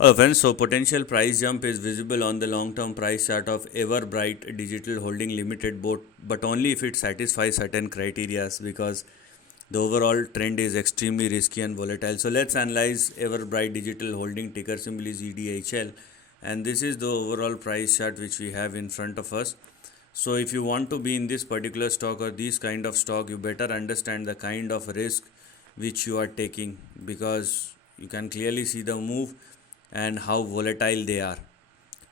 So potential price jump is visible on the long-term price chart of Everbright Digital Holding Limited, but only if it satisfies certain criteria, because the overall trend is extremely risky and volatile. So let's analyze Everbright Digital Holding, ticker symbol is EDHL, and this is the overall price chart which we have in front of us. So if you want to be in this particular stock or this kind of stock, you better understand the kind of risk which you are taking, because you can clearly see the move and how volatile they are.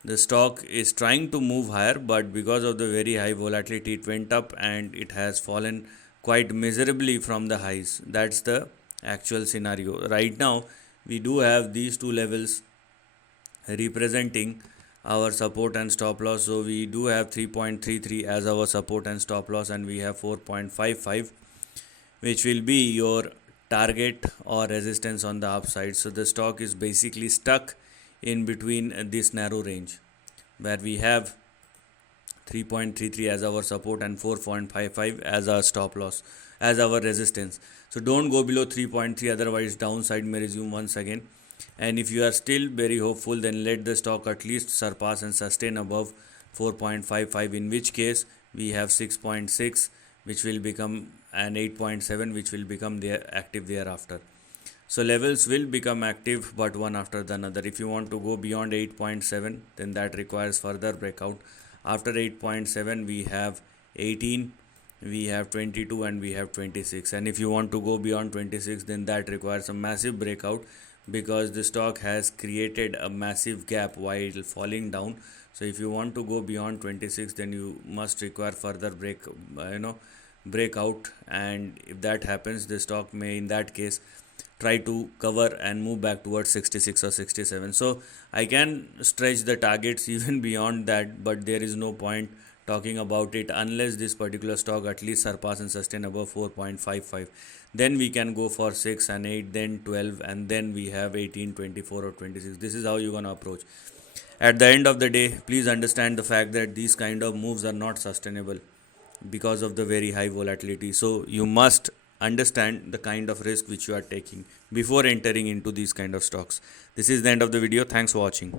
The stock is trying to move higher, but because of the very high volatility, it went up and it has fallen quite miserably from the highs. That's the actual scenario. Right now, we do have these two levels representing our support and stop loss. So we do have 3.33 as our support and stop loss, and we have 4.55, which will be your target or resistance on the upside. So the stock is basically stuck in between this narrow range where we have 3.33 as our support and 4.55 as our stop loss, as our resistance. So don't go below 3.3, otherwise downside may resume once again. And if you are still very hopeful, then let the stock at least surpass and sustain above 4.55, in which case we have 6.6, which will become an 8.7, which will become active thereafter. So levels will become active, but one after the another. If you want to go beyond 8.7, then that requires further breakout. After 8.7 we have 18, we have 22, and we have 26. And if you want to go beyond 26, then that requires a massive breakout, because the stock has created a massive gap while falling down. So if you want to go beyond 26, then you must require further breakout, and if that happens, the stock may in that case try to cover and move back towards 66 or 67. So I can stretch the targets even beyond that, but there is no point talking about it unless this particular stock at least surpass and sustain above 4.55. Then we can go for 6 and 8, then 12, and then we have 18, 24 or 26. This is how you're going to approach. At the end of the day, please understand the fact that these kind of moves are not sustainable because of the very high volatility. So you must understand the kind of risk which you are taking before entering into these kind of stocks. This is the end of the video. Thanks for watching.